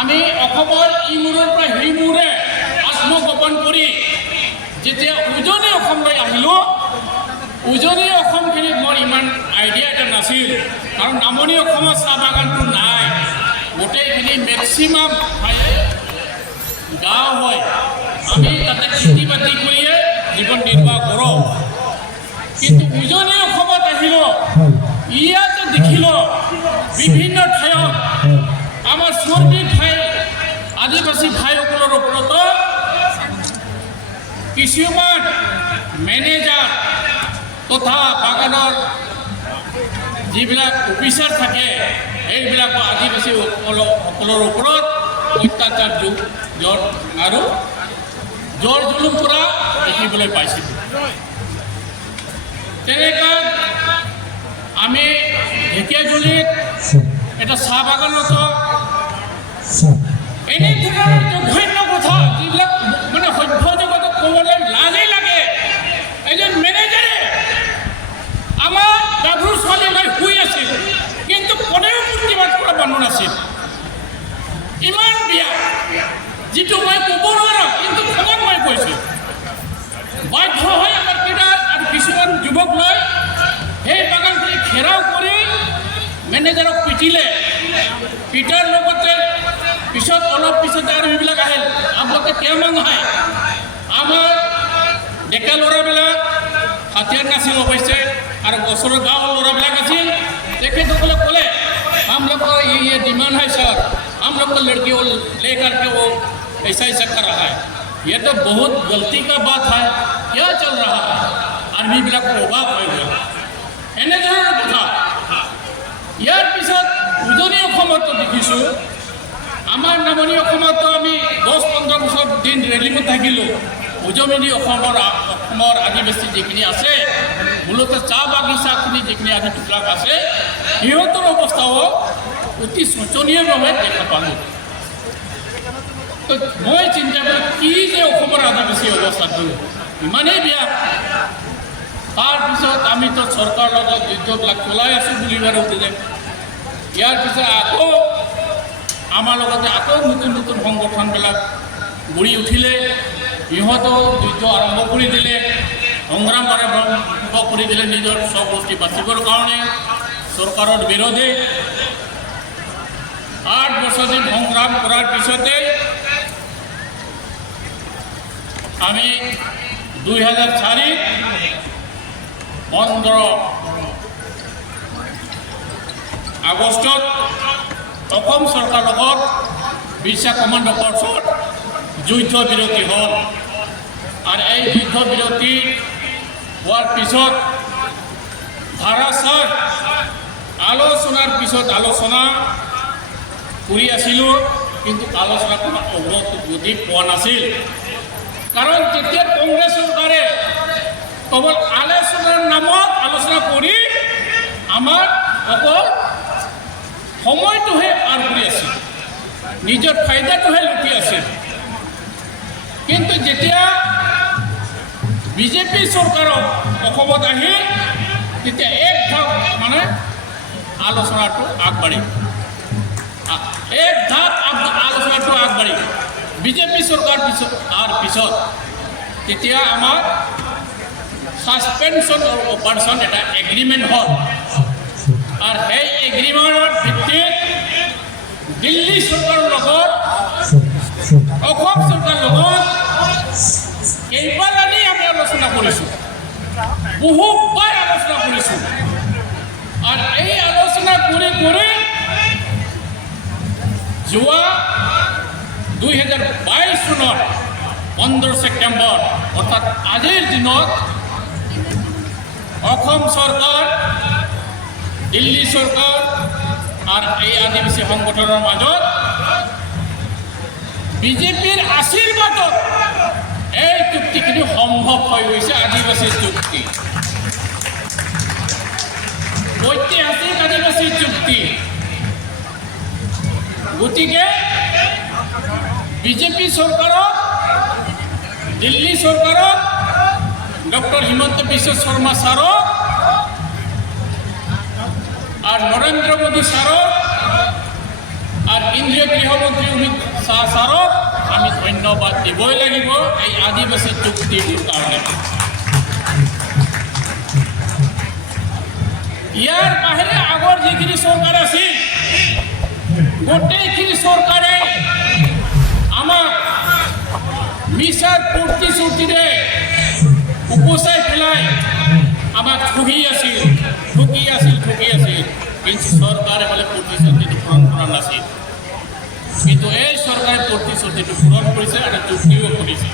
আমি অসমৰ ইমূৰৰ পৰা সিমূৰে আত্মগোপন কৰি যেতিয়া উজনি অসমলৈ আহিলোঁ, উজনি অসমখিনিত মোৰ ইমান আইডিয়া এটা নাছিল, কাৰণ নামনি অসমত চাহ বাগানটো নাই, গোটেইখিনি মেক্সিমাম গাঁও হয়। আমি তাতে খেতি বাতি কৰিয়ে জীৱন নিৰ্বাহ কৰোঁ। কিন্তু উজনি অসমত আহিলোঁ, ইয়াতে দেখিলোঁ বিভিন্ন ঠাইত আমাৰ চৰ্বি ঠাই আদিবাসী ভাইসকলৰ ওপৰত কিছুমান মেনেজাৰ তথা বাগানৰ যিবিলাক অফিচাৰ থাকে, এইবিলাক আদিবাসী সকলৰ ওপৰত অত্যাচাৰ আৰু জোৰ জুলুম কৰা দেখিবলৈ পাইছিলোঁ। তেনেকৈ আমি ঢেকীয়াজুলিত এটা চাহ বাগানত এনে ধৰণৰ জঘন্য কথা যিবিলাক মানে সভ্য জগতত ক'বলৈ লাজেই লাগে। এজন মেনেজাৰে আমাৰ গাভৰু ছোৱালী লৈ শুই আছিল, কিন্তু কোনেও প্ৰতিবাদ কৰা মানুহ নাছিল। ইমান বিয়া যিটো মই ক'ব নোৱাৰোঁ, কিন্তু খবৰ মই কৈছোঁ। বাধ্য হৈ আমাৰ পিতা আৰু কিছুমান যুৱক লৈ সেই বাগানখিনি ঘেৰাও কৰি মেনেজাৰক পিটিলে। পিটাৰ লগতে পিছত অলপ পিছতে আৰু সেইবিলাক আহিল। আপোনালোকে কেইমান নহয়, আমাৰ ডেকা ল'ৰাবিলাক হাতিয়াৰ নাছিল অৱশ্যে, আৰু ওচৰৰ গাঁৱৰ ল'ৰাবিলাক আছিল। তেখেতসকলে ক'লে हम लोग का ये डिमांड है सर, हम लोग को लड़की को ले करके वो ऐसा ऐसा कर रहा है, ये तो बहुत गलती का बात है, क्या चल रहा है। आर्मी बिलाक प्रभाव हो गया এনেধৰণৰ কথা। ইয়াৰ পিছত উজনি অসমতো দেখিছোঁ, আমাৰ নামনি অসমতো আমি 10-15 বছৰ দিন ৰেলীত থাকিলোঁ। উজনি অসমৰ আদিবাসী যিখিনি আছে, মূলতঃ চাহ বাগিচাখিনি যিখিনি আদিবিলাক আছে, সিহঁতৰ অৱস্থাও অতি শোচনীয়ভাৱে দেখা পালোঁ। মই চিন্তা কৰোঁ কি যে অসমৰ আদিবাসী অৱস্থাটো ইমানেই বেয়া। তাৰপিছত আমিতো চৰকাৰৰ লগত যুদ্ধবিলাক চলাই আছোঁ বুলি বাৰু দিলে। ইয়াৰ পিছত আকৌ আমাৰ লগতে আকৌ নতুন নতুন সংগঠনবিলাক গঢ়ি উঠিলে। ইহঁতেও যুদ্ধ আৰম্ভ কৰি দিলে, সংগ্ৰাম আৰম্ভ কৰি দিলে নিজৰ স্বগোষ্ঠী বাচিবৰ কাৰণে চৰকাৰৰ বিৰোধে। 8 বছৰ দিন সংগ্ৰাম কৰাৰ পিছতে আমি 2004 15 আগষ্টত অসম চৰকাৰৰ লগত বিৰছা কমাণ্ড ফৰ্চত যুদ্ধ বিৰতি হ'ল। আৰু এই যুদ্ধ বিৰতি হোৱাৰ পিছত ধাৰাসাৰ আলোচনাৰ পিছত আলোচনা কৰি আছিলোঁ, কিন্তু আলোচনা কোনো অগ্ৰগতি পোৱা নাছিল। কাৰণ তেতিয়া কংগ্ৰেছ চৰকাৰে কেৱল আলোচনাৰ নামত আলোচনা কৰি আমাৰ অকল সময়টোহে পাৰ কৰি আছিল, নিজৰ ফাইদাটোহে লুটি আছিল। কিন্তু যেতিয়া বিজেপি চৰকাৰক অসমত আহি তেতিয়া এক ধাপ মানে আলোচনাটো আগবাঢ়িল, আলোচনাটো আগবাঢ়িল। বিজেপি চৰকাৰ পিছত তেতিয়া আমাৰ সাসপেনশন অপাৰেশ্যন এটা এগ্ৰিমেণ্ট হ'ল। আৰু সেই এগ্ৰিমেণ্টৰ ভিত্তিত দিল্লী চৰকাৰৰ লগত অসম চৰকাৰৰ লগত কেইবালানি আমি আলোচনা কৰিছোঁ, বহুবাৰ আলোচনা কৰিছোঁ। আৰু এই আলোচনা কৰি যোৱা 2022 চনৰ 15 ছেপ্টেম্বৰ অৰ্থাৎ আজিৰ দিনত অসম চৰকাৰ, দিল্লী চৰকাৰ আৰু এই আদিবাসী সংগঠনৰ মাজত বিজেপিৰ আশীৰ্বাদত এই চুক্তিখিনি সম্ভৱ হৈ গৈছে। আদিবাসী চুক্তি, ঐতিহাসিক আদিবাসী চুক্তি। গতিকে বিজেপি চৰকাৰক, দিল্লী চৰকাৰক, ডক্টৰ হিমন্ত বিশ্ব শৰ্মা ছাৰক আৰু নৰেন্দ্ৰ মোদী ছাৰক আৰু গৃহমন্ত্ৰী অমিত শ্বাহ ছাৰক আমি ধন্যবাদ দিবই লাগিব এই আদিবাসী চুক্তিটোৰ কাৰণে। ইয়াৰ বাহিৰে আগৰ যিখিনি চৰকাৰ আছিল গোটেইখিনি চৰকাৰে আমাক মিছাৰ প্ৰতিশ্ৰুতিৰে উপচাই পেলাই আমাক ঠগি আছিল। কিন্তু চৰকাৰে বোলে প্ৰতিশ্ৰুতিটো পূৰণ কৰা নাছিল। কিন্তু এই চৰকাৰে প্ৰতিশ্ৰুতিটো পূৰণ কৰিছে আৰু চুক্তিও কৰিছে।